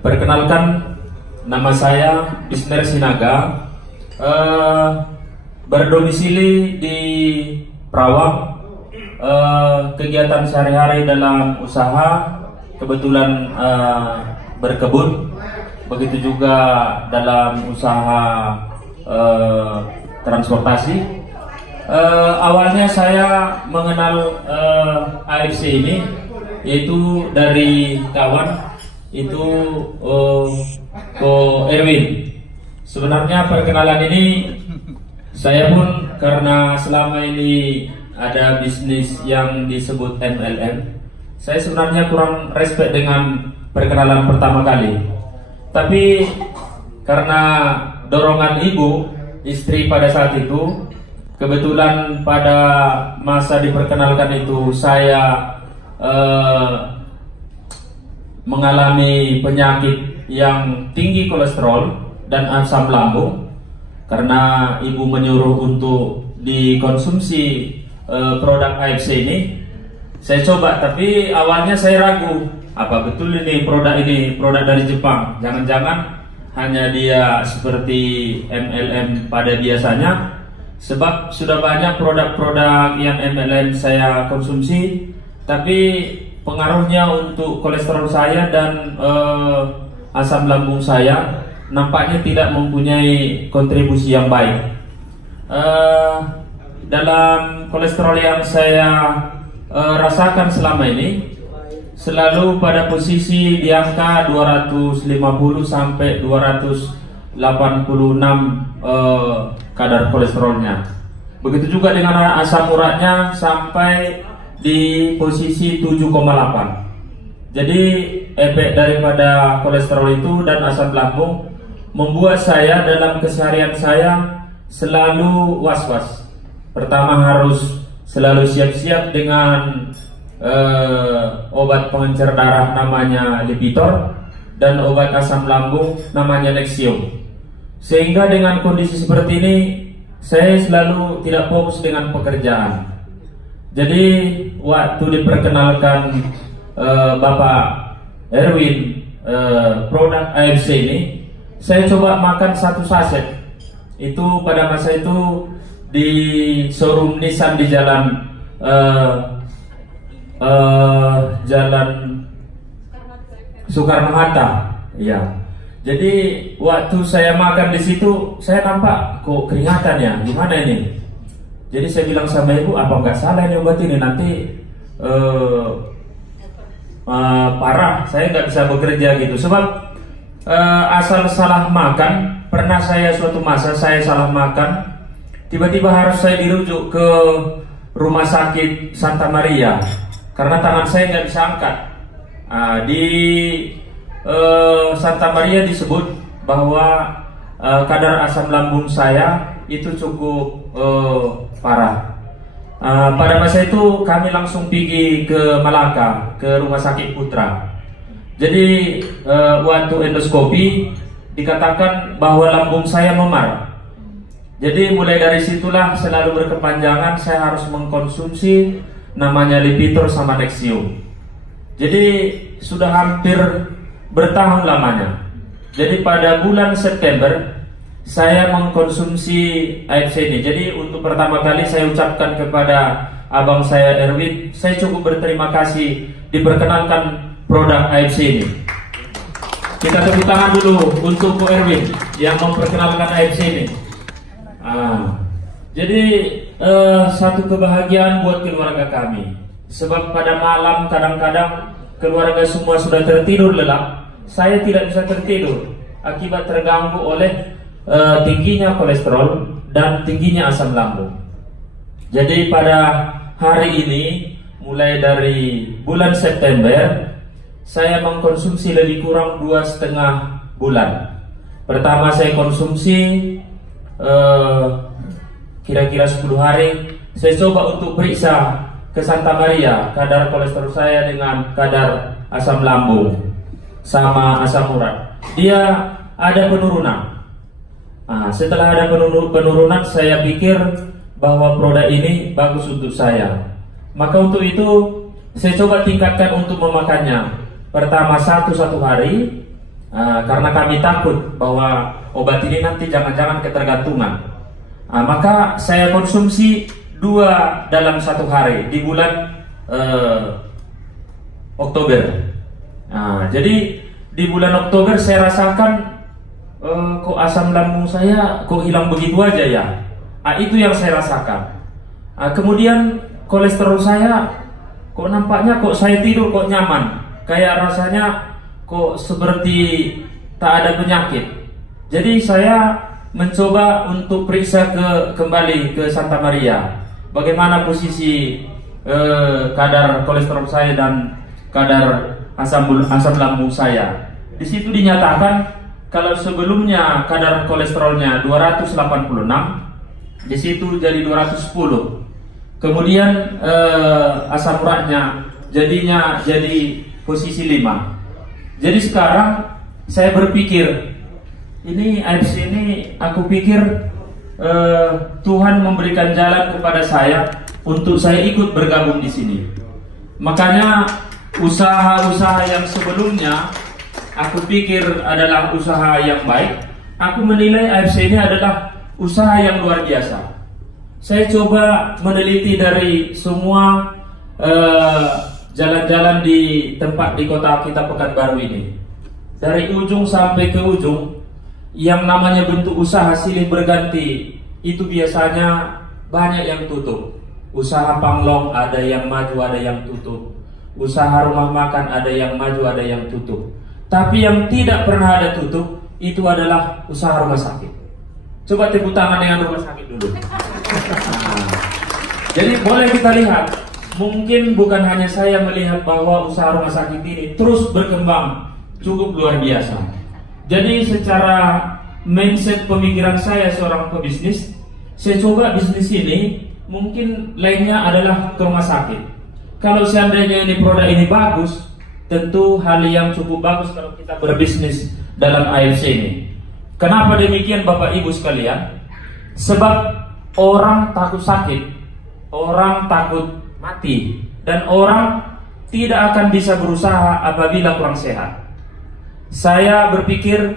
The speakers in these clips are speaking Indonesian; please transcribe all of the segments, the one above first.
Perkenalkan, nama saya Isner Sinaga, berdomisili di Perawang. Kegiatan sehari-hari dalam usaha, kebetulan berkebun, begitu juga dalam usaha transportasi. Awalnya saya mengenal AFC ini yaitu dari kawan itu Ko Erwin. Sebenarnya perkenalan ini saya pun karena selama ini ada bisnis yang disebut MLM, saya sebenarnya kurang respect dengan perkenalan pertama kali. Tapi karena dorongan ibu, istri pada saat itu, kebetulan pada masa diperkenalkan itu saya mengalami penyakit yang tinggi kolesterol dan asam lambung. Karena ibu menyuruh untuk dikonsumsi produk AFC ini, saya coba. Tapi awalnya saya ragu, apa betul ini produk dari Jepang? Jangan-jangan hanya dia seperti MLM pada biasanya. Sebab sudah banyak produk-produk yang MLM saya konsumsi, tapi pengaruhnya untuk kolesterol saya dan asam lambung saya nampaknya tidak mempunyai kontribusi yang baik. Dalam kolesterol yang saya rasakan selama ini selalu pada posisi di angka 250 sampai 286 kadar kolesterolnya. Begitu juga dengan asam uratnya sampai di posisi 7,8. Jadi efek daripada kolesterol itu dan asam lambung membuat saya dalam keseharian saya selalu was-was. Pertama, harus selalu siap-siap dengan obat pengencer darah namanya Lipitor dan obat asam lambung namanya Nexium. Sehingga dengan kondisi seperti ini saya selalu tidak fokus dengan pekerjaan. Jadi waktu diperkenalkan Bapak Erwin produk AFC ini, saya coba makan satu saset. Itu pada masa itu di showroom Nissan di jalan Soekarno-Hatta, ya. Jadi waktu saya makan di situ, saya nampak kok keringatan ya, gimana ini? Jadi saya bilang sama ibu, apa nggak salah ini obat ini, nanti parah, saya nggak bisa bekerja gitu. Sebab asal salah makan, pernah saya suatu masa saya salah makan, tiba-tiba harus saya dirujuk ke rumah sakit Santa Maria karena tangan saya nggak bisa angkat. Di Santa Maria disebut bahwa kadar asam lambung saya itu cukup parah. Pada masa itu kami langsung pergi ke Malaka, ke Rumah Sakit Putra. Jadi waktu endoskopi dikatakan bahwa lambung saya memar. Jadi mulai dari situlah selalu berkepanjangan saya harus mengkonsumsi namanya Lipitor sama Nexium. Jadi sudah hampir bertahun lamanya. Jadi pada bulan September saya mengkonsumsi AFC ini. Jadi untuk pertama kali saya ucapkan kepada abang saya Erwin, saya cukup berterima kasih diperkenalkan produk AFC ini. Kita tepuk tangan dulu untuk Ko Erwin yang memperkenalkan AFC ini. Jadi satu kebahagiaan buat keluarga kami. Sebab pada malam kadang-kadang keluarga semua sudah tertidur lelap, saya tidak bisa tertidur akibat terganggu oleh tingginya kolesterol dan tingginya asam lambung. Jadi pada hari ini, mulai dari bulan September, saya mengkonsumsi lebih kurang 2,5 bulan. Pertama saya konsumsi kira-kira 10 hari. Saya coba untuk periksa ke Santa Maria kadar kolesterol saya dengan kadar asam lambung sama asam urat. Dia ada penurunan. Setelah ada penurunan, saya pikir bahwa produk ini bagus untuk saya. Maka untuk itu saya coba tingkatkan untuk memakannya. Pertama satu hari, karena kami takut bahwa obat ini nanti jangan-jangan ketergantungan. Maka saya konsumsi 2 dalam 1 hari di bulan Oktober. Jadi di bulan Oktober saya rasakan kok asam lambung saya kok hilang begitu aja ya. Itu yang saya rasakan. Kemudian kolesterol saya kok nampaknya kok saya tidur kok nyaman, kayak rasanya kok seperti tak ada penyakit. Jadi saya mencoba untuk periksa kembali ke Santa Maria, bagaimana posisi kadar kolesterol saya dan kadar asam lambung saya. Di situ dinyatakan kalau sebelumnya kadar kolesterolnya 286, di situ jadi 210. Kemudian asam uratnya jadinya jadi posisi 5. Jadi sekarang saya berpikir, ini AFC ini aku pikir Tuhan memberikan jalan kepada saya untuk saya ikut bergabung di sini. Makanya usaha-usaha yang sebelumnya aku pikir adalah usaha yang baik, aku menilai AFC ini adalah usaha yang luar biasa. Saya coba meneliti dari semua jalan-jalan di tempat di kota kita Pekanbaru ini, dari ujung sampai ke ujung, yang namanya bentuk usaha silih berganti itu biasanya banyak yang tutup. Usaha panglong ada yang maju, ada yang tutup. Usaha rumah makan ada yang maju, ada yang tutup. Tapi yang tidak pernah ada tutup itu adalah usaha rumah sakit. Coba tepuk tangan dengan rumah sakit dulu. Jadi boleh kita lihat, mungkin bukan hanya saya melihat bahwa usaha rumah sakit ini terus berkembang cukup luar biasa. Jadi secara mindset pemikiran saya seorang pebisnis, saya coba bisnis ini mungkin lainnya adalah ke rumah sakit. Kalau seandainya ini produk ini bagus, tentu hal yang cukup bagus kalau kita berbisnis dalam AFC ini. Kenapa demikian Bapak Ibu sekalian? Sebab orang takut sakit, orang takut mati, dan orang tidak akan bisa berusaha apabila kurang sehat. Saya berpikir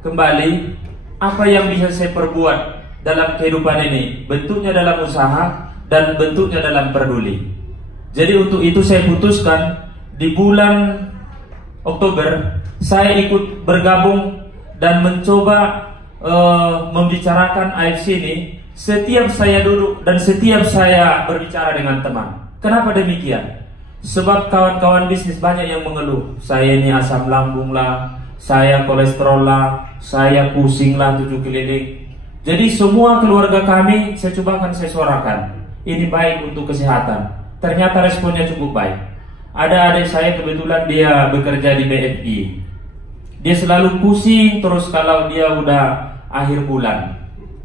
kembali, apa yang bisa saya perbuat dalam kehidupan ini? Bentuknya dalam usaha dan bentuknya dalam peduli. Jadi untuk itu saya putuskan di bulan Oktober saya ikut bergabung dan mencoba membicarakan AFC ini. Setiap saya duduk dan setiap saya berbicara dengan teman. Kenapa demikian? Sebab kawan-kawan bisnis banyak yang mengeluh, saya ini asam lambung lah, saya kolesterol lah, saya pusing lah 7 keliling. Jadi semua keluarga kami saya cobakan saya suarakan, ini baik untuk kesehatan. Ternyata responnya cukup baik. Ada adik saya kebetulan dia bekerja di BFI. Dia selalu pusing terus kalau dia udah akhir bulan.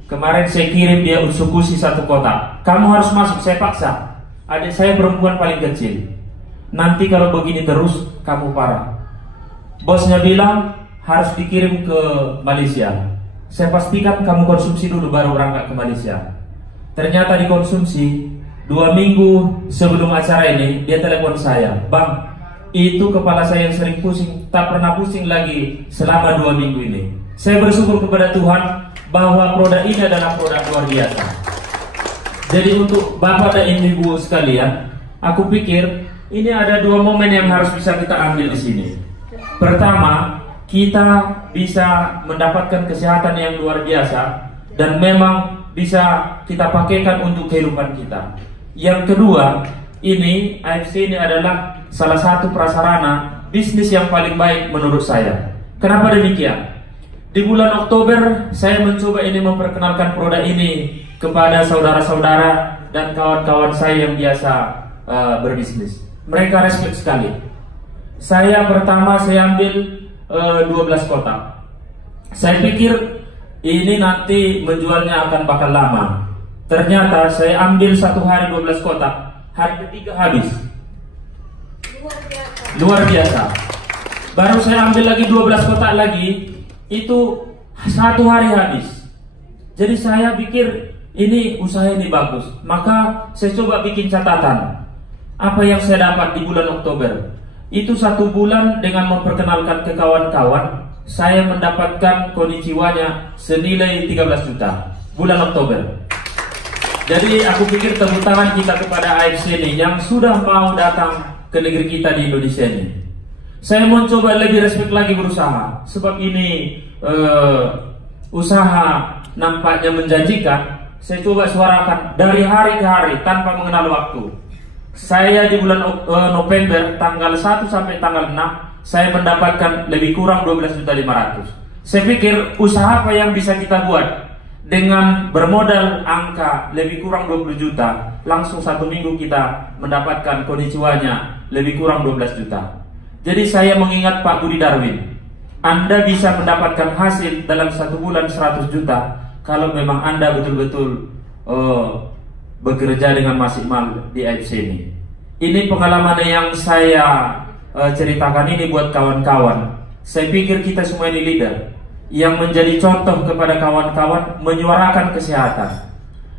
Kemarin saya kirim dia eksekusi 1 kotak. Kamu harus masuk, saya paksa. Adik saya perempuan paling kecil. Nanti kalau begini terus kamu parah. Bosnya bilang harus dikirim ke Malaysia. Saya pastikan kamu konsumsi dulu baru berangkat ke Malaysia. Ternyata dikonsumsi. 2 minggu sebelum acara ini dia telepon saya, "Bang, itu kepala saya yang sering pusing, tak pernah pusing lagi selama 2 minggu ini." Saya bersyukur kepada Tuhan bahwa produk ini adalah produk luar biasa. Jadi untuk Bapak dan Ibu sekalian, aku pikir ini ada 2 momen yang harus bisa kita ambil di sini. Pertama, kita bisa mendapatkan kesehatan yang luar biasa dan memang bisa kita pakaikan untuk kehidupan kita. Yang kedua, ini AFC ini adalah salah satu prasarana bisnis yang paling baik menurut saya. Kenapa demikian? Di bulan Oktober saya mencoba ini memperkenalkan produk ini kepada saudara-saudara dan kawan-kawan saya yang biasa berbisnis. Mereka respect sekali. Saya pertama saya ambil 12 kotak. Saya pikir ini nanti menjualnya akan bakal lama. Ternyata saya ambil 1 hari 12 kotak, hari ketiga habis. Luar biasa. Baru saya ambil lagi 12 kotak lagi, itu 1 hari habis. Jadi saya pikir ini usaha ini bagus. Maka saya coba bikin catatan. Apa yang saya dapat di bulan Oktober? Itu 1 bulan dengan memperkenalkan ke kawan-kawan, saya mendapatkan konnichiwa-nya senilai 13 juta bulan Oktober. Jadi aku pikir tepuk tangan kita kepada AFC ini yang sudah mau datang ke negeri kita di Indonesia ini. Saya mau coba lebih respect lagi berusaha, sebab ini usaha nampaknya menjanjikan. Saya coba suarakan dari hari ke hari tanpa mengenal waktu. Saya di bulan November tanggal 1 sampai tanggal 6 saya mendapatkan lebih kurang 12.500.000. Saya pikir usaha apa yang bisa kita buat dengan bermodal angka lebih kurang 20 juta, langsung 1 minggu kita mendapatkan konnichiwa-nya lebih kurang 12 juta. Jadi saya mengingat Pak Budi Darwin, Anda bisa mendapatkan hasil dalam 1 bulan 100 juta kalau memang Anda betul-betul bekerja dengan maksimal di AFC ini. Ini pengalaman yang saya ceritakan ini buat kawan-kawan. Saya pikir kita semua ini leader yang menjadi contoh kepada kawan-kawan menyuarakan kesehatan.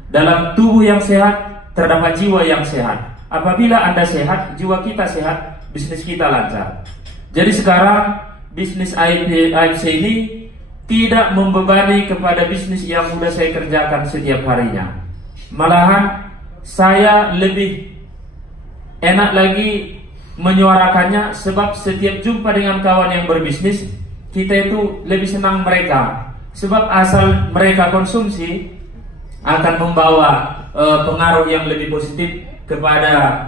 Dalam tubuh yang sehat terdapat jiwa yang sehat. Apabila Anda sehat, jiwa kita sehat, bisnis kita lancar. Jadi sekarang bisnis AFC ini tidak membebani kepada bisnis yang sudah saya kerjakan setiap harinya. Malahan saya lebih enak lagi menyuarakannya, sebab setiap jumpa dengan kawan yang berbisnis, kita itu lebih senang mereka. Sebab asal mereka konsumsi akan membawa pengaruh yang lebih positif kepada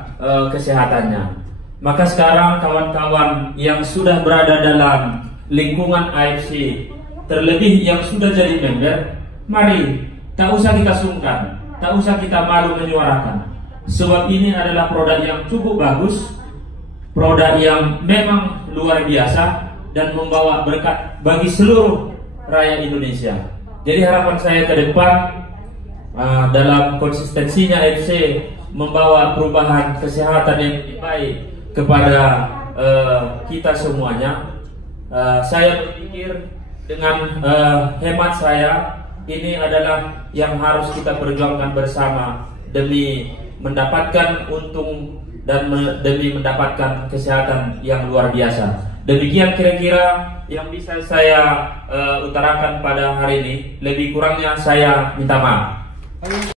kesehatannya. Maka sekarang kawan-kawan yang sudah berada dalam lingkungan AFC, terlebih yang sudah jadi member, mari tak usah kita sungkan, tak usah kita malu menyuarakan. Sebab ini adalah produk yang cukup bagus, produk yang memang luar biasa dan membawa berkat bagi seluruh rakyat Indonesia. Jadi harapan saya ke depan dalam konsistensinya AFC membawa perubahan kesehatan yang lebih baik kepada kita semuanya. Saya berpikir dengan hemat saya, ini adalah yang harus kita perjuangkan bersama demi mendapatkan untung dan demi mendapatkan kesehatan yang luar biasa. Demikian kira-kira yang bisa saya utarakan pada hari ini. Lebih kurangnya saya minta maaf.